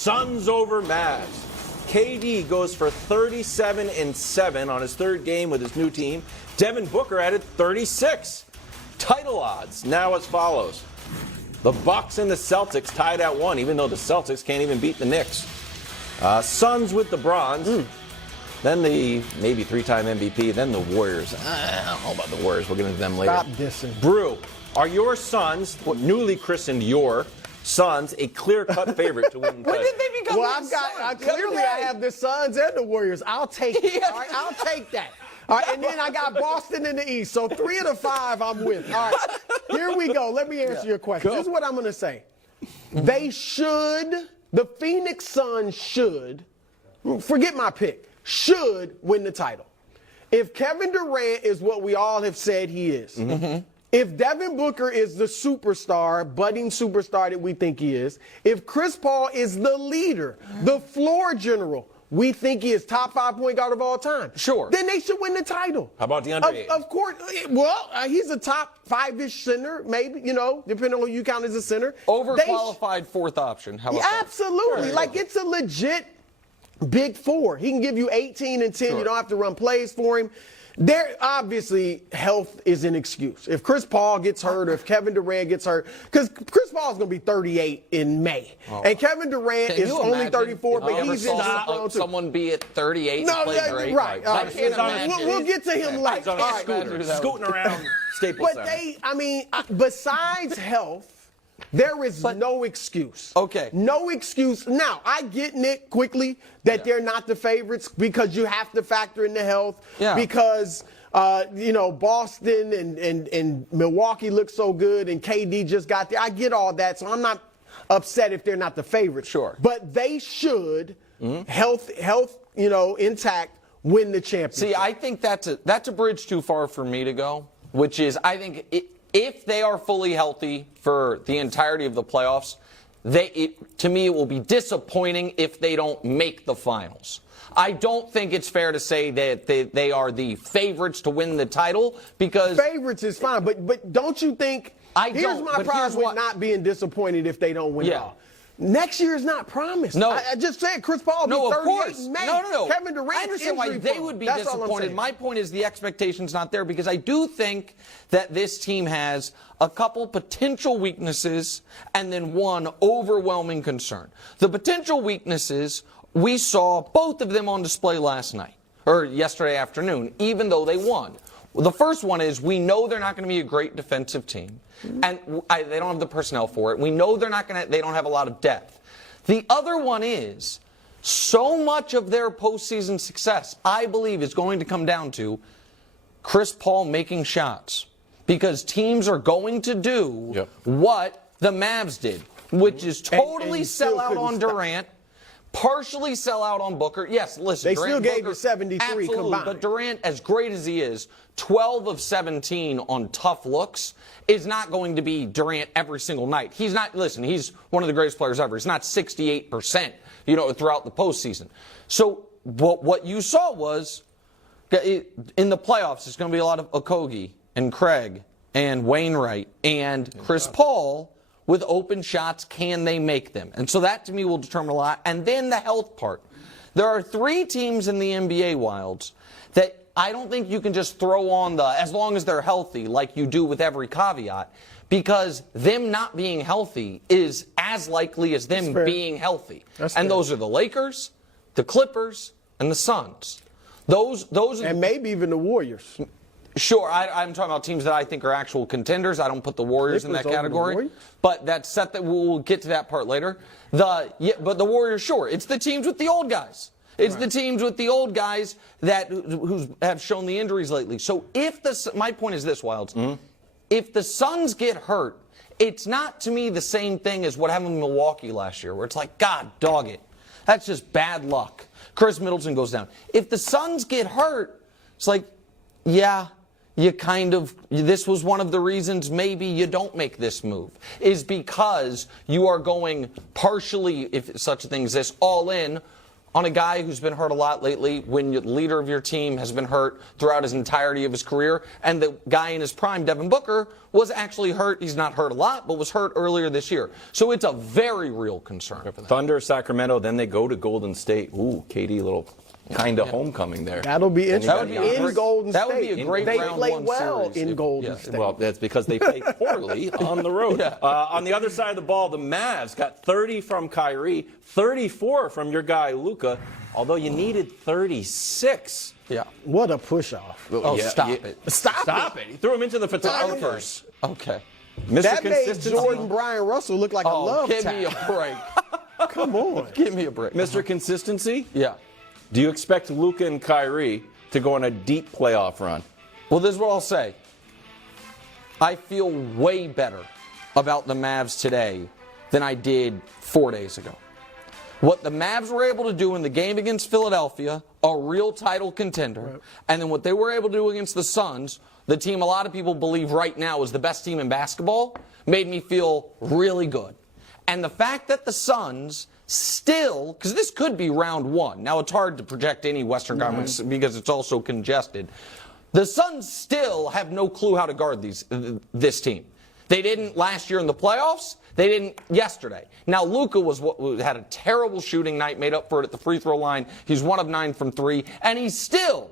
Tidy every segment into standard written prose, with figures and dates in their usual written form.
Suns over Mavs. KD goes for 37-7 on his third game with his new team. Devin Booker added 36. Title odds now as follows. The Bucks and the Celtics tied at 1, even though the Celtics can't even beat the Knicks. Suns with the bronze. Then the maybe three-time MVP. Then the Warriors. I don't know about the Warriors. We'll get into them later. Stop dissing. Brew, are your Suns, newly christened your Suns, a clear-cut favorite to win the title? When did they become clearly I have the Suns and the Warriors. I'll take it. All right, I'll take that. All right, and then I got Boston in the East. So 3 of the 5 I'm with. All right, here we go. Let me answer your question. This is what I'm going to say. They should, the Phoenix Suns should, forget my pick, should win the title. If Kevin Durant is what we all have said he is, if Devin Booker is the superstar, budding superstar that we think he is, if Chris Paul is the leader, the floor general, we think he is top 5 point guard of all time. Sure. Then they should win the title. How about DeAndre? Of course. Well, he's a top 5-ish center, maybe, depending on who you count as a center. Overqualified fourth option. How about that? Absolutely. Sure. Like, it's a legit big four. He can give you 18 and 10. Sure. You don't have to run plays for him. There, obviously, health is an excuse. If Chris Paul gets hurt or if Kevin Durant gets hurt, because Chris Paul is going to be 38 in May. And Kevin Durant is only 34, but he's in someone be at 38 and play great. Right. I can't imagine. We'll get to him later. Scooting around Staples Center. Besides health, there is no excuse. Okay. No excuse. Now, I get, Nick, quickly, that they're not the favorites because you have to factor in the health. Yeah. Because, Boston and Milwaukee look so good and KD just got there. I get all that, so I'm not upset if they're not the favorites. Sure. But they should, health, intact, win the championship. See, I think that's a bridge too far for me to go, which is I think if they are fully healthy for the entirety of the playoffs, to me it will be disappointing if they don't make the finals. I don't think it's fair to say that they are the favorites to win the title because favorites is fine, but don't you think? Here's my problem with not being disappointed if they don't win it all. Next year is not promised. No. I just said Chris Paul will be 38 in May. No. Kevin Durant, I understand why they would be disappointed. My point is the expectation's not there because I do think that this team has a couple potential weaknesses and then one overwhelming concern. The potential weaknesses, we saw both of them on display last night, or yesterday afternoon, even though they won. Well, the first one is we know they're not going to be a great defensive team, and they don't have the personnel for it. We know they don't have a lot of depth. The other one is so much of their postseason success, I believe, is going to come down to Chris Paul making shots because teams are going to do what the Mavs did, which is totally sell out on Durant. Partially sell out on Booker. Yes, listen. They Durant, still gave Booker, you 73 absolutely, combined. But Durant, as great as he is, 12 of 17 on tough looks is not going to be Durant every single night. He's not, listen, he's one of the greatest players ever. He's not 68%, throughout the postseason. So what you saw was, in the playoffs, it's going to be a lot of Okogie and Craig and Wainwright and Chris Paul. With open shots, can they make them? And so that, to me, will determine a lot. And then the health part. There are 3 teams in the NBA Wilds that I don't think you can just throw on as long as they're healthy, like you do with every caveat, because them not being healthy is as likely as them being healthy. And those are the Lakers, the Clippers, and the Suns. Those and maybe even the Warriors. Sure, I'm talking about teams that I think are actual contenders. I don't put the Warriors in that category. But that's set that we'll get to that part later. But the Warriors, sure, it's the teams with the old guys. It's the teams with the old guys who have shown the injuries lately. So my point is this, Wilds. If the Suns get hurt, it's not to me the same thing as what happened in Milwaukee last year, where it's like, God, dog it. That's just bad luck. Chris Middleton goes down. If the Suns get hurt, it's like, yeah. This was one of the reasons maybe you don't make this move, is because you are going partially, if such a thing exists, all in on a guy who's been hurt a lot lately when the leader of your team has been hurt throughout his entirety of his career, and the guy in his prime, Devin Booker, was actually hurt. He's not hurt a lot, but was hurt earlier this year. So it's a very real concern for them. Thunder, Sacramento, then they go to Golden State. Ooh, KD, little kind of homecoming there. That'll be interesting. In Golden State. That would be a great they round play one well series in Golden State. Well, that's because they play poorly on the road. On the other side of the ball, the Mavs got 30 from Kyrie, 34 from your guy Luka, although you needed 36. Yeah. What a push-off. Oh, stop it. Stop it. He threw him into the photographers. Okay. Mr. That made Consistency. Jordan Bryan Russell look like a love give tap. me a break. Come on. Give me a break. Mr. Consistency, Yeah. do you expect Luka and Kyrie to go on a deep playoff run? Well, this is what I'll say. I feel way better about the Mavs today than I did 4 days ago. What the Mavs were able to do in the game against Philadelphia, a real title contender, and then what they were able to do against the Suns, the team a lot of people believe right now is the best team in basketball, made me feel really good. And the fact that the Suns still, because this could be round one. Now, it's hard to project any Western Conference because it's also congested. The Suns still have no clue how to guard this team. They didn't last year in the playoffs. They didn't yesterday. Now, Luka had a terrible shooting night, made up for it at the free throw line. He's 1 of 9 from 3, and he still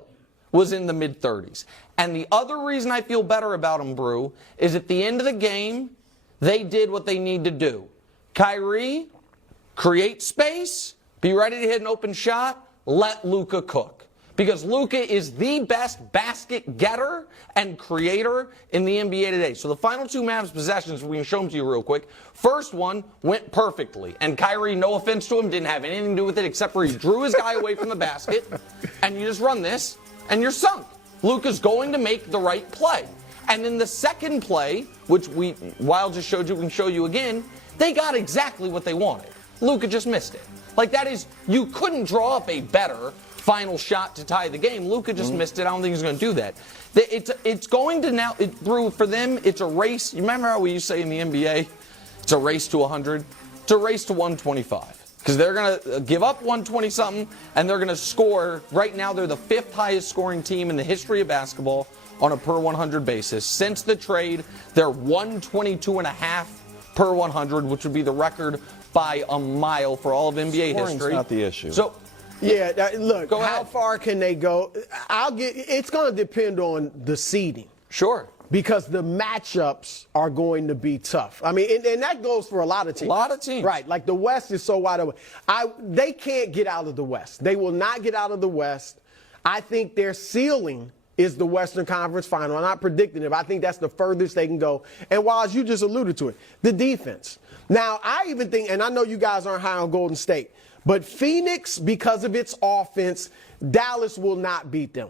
was in the mid-30s. And the other reason I feel better about him, Brew, is at the end of the game, they did what they need to do. Kyrie, create space, be ready to hit an open shot, let Luka cook. Because Luka is the best basket getter and creator in the NBA today. So the final two Mavs possessions, we can show them to you real quick. First one went perfectly. And Kyrie, no offense to him, didn't have anything to do with it except for he drew his guy away from the basket. And you just run this, and you're sunk. Luka's going to make the right play. And then the second play, which Wild just showed you, we can show you again, they got exactly what they wanted. Luka just missed it. Like, that is, you couldn't draw up a better final shot to tie the game. Luka just missed it. I don't think he's going to do that. It's going to now, Brew, for them, it's a race. You remember how we used to say in the NBA, it's a race to 100? It's a race to 125. Because they're going to give up 120-something, and they're going to score. Right now, they're the 5th highest scoring team in the history of basketball on a per 100 basis. Since the trade, they're 122.5 per 100, which would be the record by a mile for all of NBA Scoring's history. not the issue. So, Yeah, look, Go how ahead. far can they go? It's going to depend on the seeding. sure. Because the matchups are going to be tough. I mean, and that goes for a lot of teams. A lot of teams. Right. Like the West is so wide open. They can't get out of the West. They will not get out of the West. I think their ceiling is the Western Conference Final. I'm not predicting it, but I think that's the furthest they can go. And Waz, you just alluded to it, the defense. Now, I even think, and I know you guys aren't high on Golden State, but Phoenix, because of its offense, Dallas will not beat them.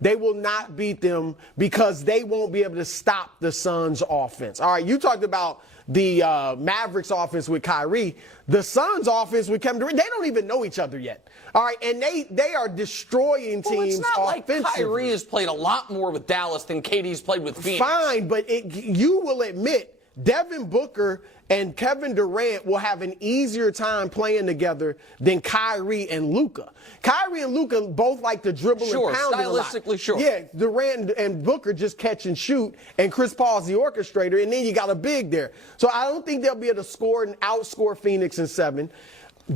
They will not beat them because they won't be able to stop the Suns' offense. All right, you talked about the Mavericks' offense with Kyrie. The Suns' offense with Kevin Durant, they don't even know each other yet. All right, and they are destroying teams Well, it's not like offensively. Kyrie has played a lot more with Dallas than KD's played with Phoenix. Fine, but you will admit Devin Booker and Kevin Durant will have an easier time playing together than Kyrie and Luka. Kyrie and Luka both like to dribble Sure, and pound it a lot. stylistically, sure. Yeah, Durant and Booker just catch and shoot, and Chris Paul's the orchestrator, and then you got a big there. So I don't think they'll be able to score and outscore Phoenix in 7.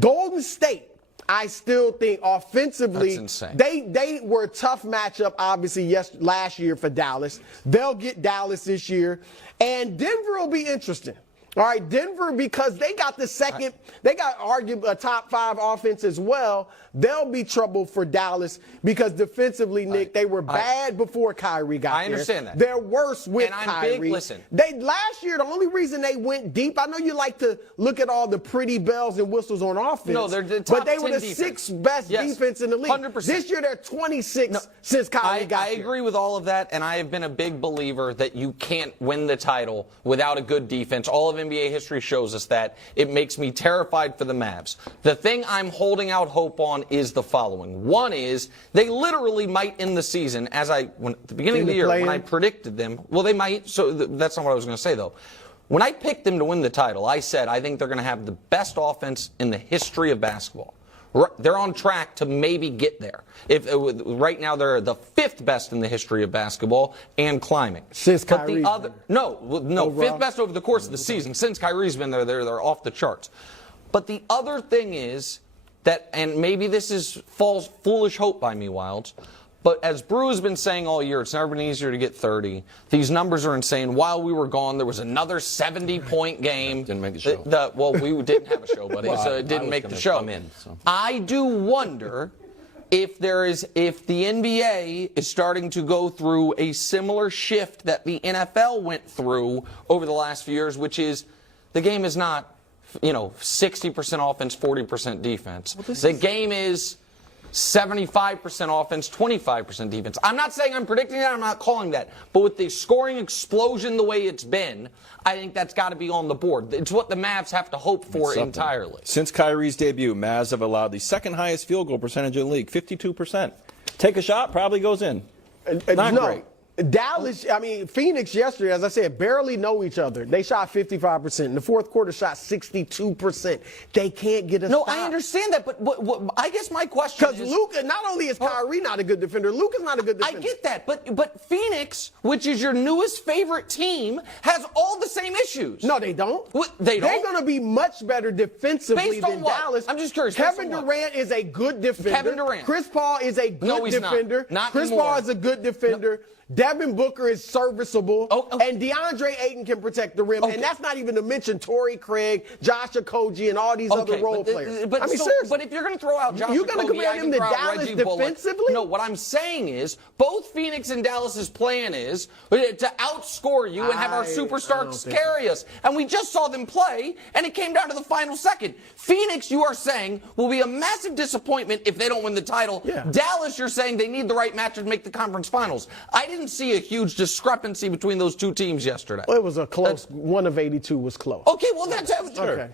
Golden State, I still think offensively, That's insane. they were a tough matchup, obviously, last year for Dallas. They'll get Dallas this year. And Denver will be interesting. All right, Denver, because they got they got arguably a top 5 offense as well. They'll be trouble for Dallas because defensively, Nick, they were bad before Kyrie got there. I understand that. They're worse with And I'm Kyrie. big, listen. Last year, the only reason they went deep, I know you like to look at all the pretty bells and whistles on offense. No, they're the top but they were 10 the defense. 6th best defense in the league. 100%. This year, they're 26 since Kyrie got I there. agree with all of that, and I have been a big believer that you can't win the title without a good defense. All of NBA history shows us that. It makes me terrified for the Mavs. The thing I'm holding out hope on is the following. One is they literally might end the season, at the beginning of the year, when I predicted them. Well, they might. So that's not what I was going to say, though. When I picked them to win the title, I said I think they're going to have the best offense in the history of basketball. They're on track to maybe get there. Right now they're the 5th best in the history of basketball and climbing. Since but Kyrie's the other been there. no, 5th best over the course of the season. Since Kyrie's been there, they're off the charts. But the other thing is that, and maybe this is foolish hope by me, Wilds, but as Brew has been saying all year, it's never been easier to get 30. These numbers are insane. While we were gone, there was another 70-point game. Didn't make the show. Well, we didn't have a show, but it didn't make the show. I do wonder if the NBA is starting to go through a similar shift that the NFL went through over the last few years, which is the game is not, 60% offense, 40% defense. The game is 75% offense, 25% defense. I'm not saying I'm predicting that. I'm not calling that. But with the scoring explosion the way it's been, I think that's got to be on the board. It's what the Mavs have to hope for entirely. Since Kyrie's debut, Mavs have allowed the second highest field goal percentage in the league, 52%. Take a shot, probably goes in. Not great. Phoenix yesterday, as I said, barely know each other. They shot 55%. In the fourth quarter, shot 62%. They can't get a stop. No, I understand that, but I guess my question is... Because Luka, not only is Kyrie not a good defender, Luka's not a good defender. I get that, but Phoenix, which is your newest favorite team, has all the same issues. No, they don't. They don't? They're going to be much better defensively than Dallas. I'm just curious. Kevin Durant is a good defender. Kevin Durant. Chris Paul is a good defender. Not Chris anymore. Paul is a good defender. No. Devin Booker is serviceable, and DeAndre Ayton can protect the rim, and that's not even to mention Torrey Craig, Josh Okogie, and all these other role players. But if you're going to throw out Josh Okogie, you're going to compare him to Dallas defensively? No, what I'm saying is both Phoenix and Dallas's plan is to outscore you and have our superstars carry us. And we just saw them play, and it came down to the final second. Phoenix, you are saying, will be a massive disappointment if they don't win the title. Yeah. Dallas, you're saying they need the right match to make the conference finals. I didn't see a huge discrepancy between those two teams yesterday. Well, it was a close. One of 82 was close. Okay, well, that's... Okay.